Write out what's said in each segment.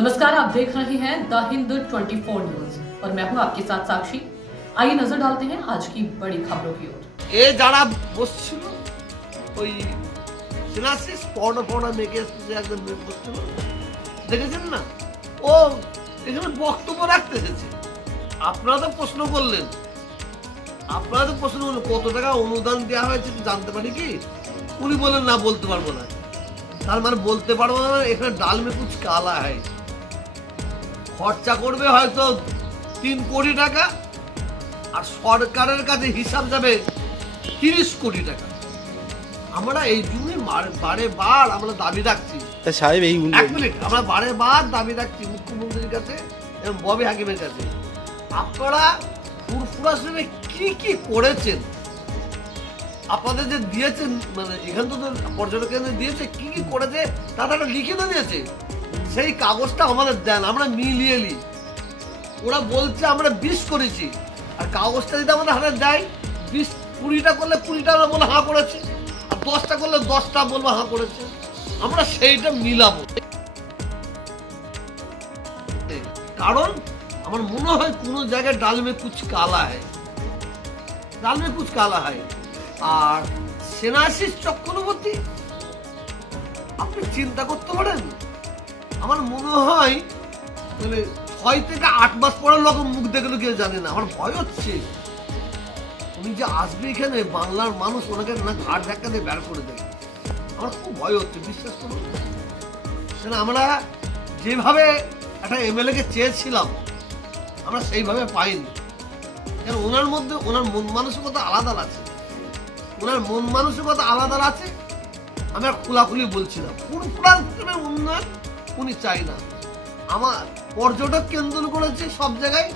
नमस्कार, आप देख रहे हैं द हिंद 24 न्यूज और मैं हूं आपके साथ साक्षी। आइए नजर डालते हैं आज की बड़ी खबरों की ओर। ये যারা বসছিল ওই সিনাসিস পড়া মেকে একদম বসছিল দেখেছেন না, ও এখানে বক্তব্য রাখতে এসেছে। আপনারা তো প্রশ্ন করলেন, কত টাকা অনুদান দেওয়া হয়েছে জানতে পারি কি? উনি বলেন না, বলতে পারবো না। তার মানে বলতে পারবো না, এখানে ডাল মে কুছ কালা হয়। খরচা করবে হয়তো 3 কোটি টাকা, আর সরকারের কাছে হিসাব যাবে 30 কোটি টাকা। আমরা এই জন্যই বারে বার আমরা দাবি রাখছি সাহেব, এই আমরা বারে বার দাবি রাখছি মুখ্যমন্ত্রীর কাছে এবং ববি হাকিমের কাছে, আপনারা ফুরফুরাশনে কি কি করেছেন, আপনাদের যে দিয়েছেন, মানে এখান তো পর্যটক কেন্দ্রে দিয়েছে, কি কি করেছে তারা লিখিত দিয়েছে, সেই কাগজটা আমাদের দেন, আমরা মিলিয়ে নিই। ওরা বলছে আমরা 20 করেছি, আর কাগজটা যদি আমাদের হাতে দেয় 20-20টা করলে 20টা আমরা বলে হাঁ করেছে, আর 10টা করলে 10টা বলবো হাঁ করেছে। আমরা সেইটা মিলাবো, কারণ আমার মনে হয় কোন জায়গায় ডাল মে কুছ কালা হয়, ডাল মে কুছ কালা হয়। আর সেনাশিস চক্রবর্তী, আপনি চিন্তা করতে পারেন, আমার মনে হয় মানে 6 থেকে 8 মাস পরে লোক মুখ দেখলো কেউ জানে না। আমার ভয় হচ্ছে উনি যে আসবে এখানে, বাংলার মানুষ ওনাকে না ঘাট ধাক্কা দিয়ে বের করে দেবে। আমার খুব ভয় হচ্ছে, বিশ্বাস করুন। আমরা যেভাবে একটা এমএলএ কে চেয়েছিলাম আমরা সেইভাবে পাইনি, কারণ ওনার মধ্যে ওনার মন মানসিকতা আলাদা আছে, আমি আর খোলাখুলি বলছিলাম। পুরোপুরি উন্নয়ন উনি চাই না। আমার পর্যটক কেন্দ্র করেছে সব জায়গায়,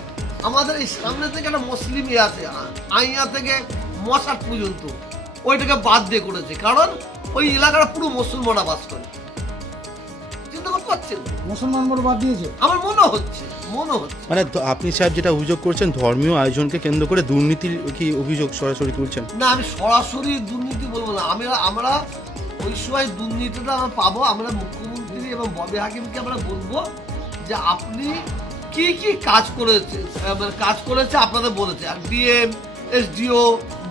আমাদের এই সামনে থেকে একটা মুসলিম আছে, আইয়া থেকে মশাট পর্যন্ত ওইটাকে বাদ দিয়ে করেছে, কারণ ওই এলাকাটা পুরো মুসলমানরা বাস করে। চিন্তা করতে পারছেন, মুসলমান বাদ দিয়েছে আমার মনে হচ্ছে। মানে আপনি সাহেব যেটা অভিযোগ করছেন, ধর্মীয় আয়োজনকে কেন্দ্র করে দুর্নীতির কি অভিযোগ সরাসরি তুলছেন? না, আমি সরাসরি দুর্নীতি বলবো না। আমরা ওই সময় দুর্নীতিটা আমরা পাবো, আমরা মুখ্যমন্ত্রী এবং ববি হাকিমকে আমরা বলবো যে আপনি কি কি কাজ করেছে আপনাদের বলেছে, আর ডিএম, এসডিও,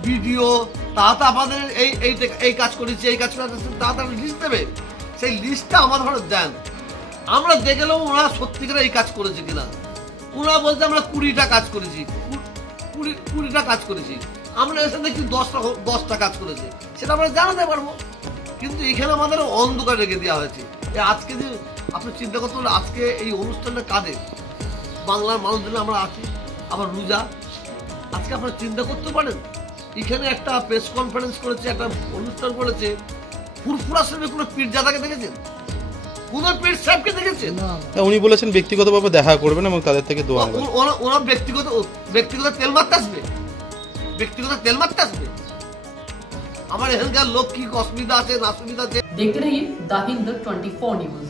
বিডিও, তারা তো আপনাদের এই কাজ করেছে, এই কাজ করেছে, তারা লিস্ট দেবে। সেই লিস্টটা আমাদের ঘরে দেন, আমরা দেখলাম ওরা সত্যিকার এই কাজ করেছে কিনা। ওরা বলছে আমরা 20টা কাজ করেছি, 20টা কাজ করেছি, আমরা এসে দেখছি 10টা কাজ করেছে, সেটা আমরা জানাতে পারবো। কিন্তু এখানে আমাদের অন্ধকার রেখে দেওয়া হয়েছে। আজকে যে আপনি চিন্তা করতে পারেন, আজকে এই অনুষ্ঠানটা কাদের, বাংলার মানুষদের আমরা আছি, আবার রোজা। আজকে আপনারা চিন্তা করতে পারেন, এখানে একটা প্রেস কনফারেন্স করেছে, একটা অনুষ্ঠান করেছে, ফুরফুরা সাহেবের কোনো পীরজাদাকে দেখেছেন? কোন পীর সাহেবকে দেখেছেন? উনি বলেছেন ব্যক্তিগতভাবে দেখা করবেন এবং তাদের থেকে দোয়া নেবেন। ওনার ব্যক্তিগত তেল মারতে আসবে, আমার এখানকার লোক কি অসুবিধা আছে না অসুবিধা আছে। देखते रहिए द हिंद 24 न्यूज।